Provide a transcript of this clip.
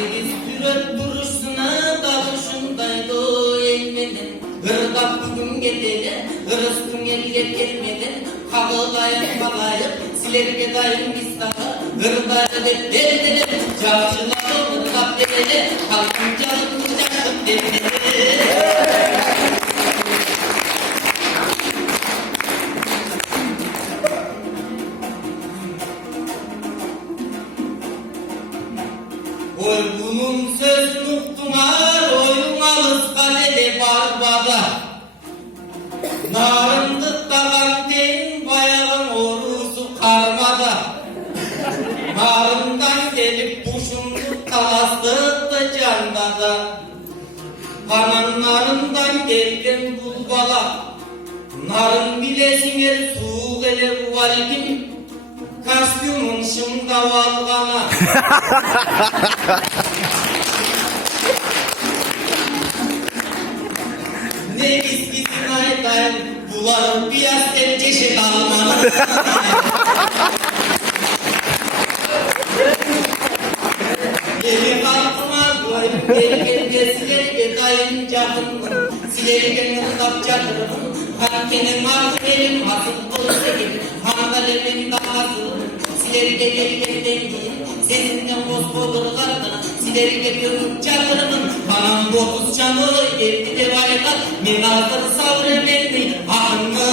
Negiz türet duruşuna dalışındaydı elmenin. Hırdap bugün gedeli, hırıstın elge gelmeden. Kağılayın balayıp, silerge dayın bistağı. Hırdayı dep derdeler, çarşıları hırlap dereli. Kalkın canım canım derdeler. Oy bunun sözünü uktunar, oyun alız kalede barbada. Narındıktagan ten bayağın orusu karmada. Narından gelip buşunduk talastıktı canda da. Kananlarından gelgen bulbala. Narın bilesinger suğuk ele buvalgin. Kastümün şımda valgana. Ne istisin aytayım, bularım biraz el çeşit almanı. Gelin kalkıma koyup gelgende silerge dayın cahınım. Silerge nırlap çadırım. Kalkenin altı elim asıl olsa gibi. Handal elim dağızım. Silerge gelgenden değil. Seninle boz bolurlardan. Silerge bir çadırımın. Anam 9 canı geldi de vayda. Men altın savremenli ahımı.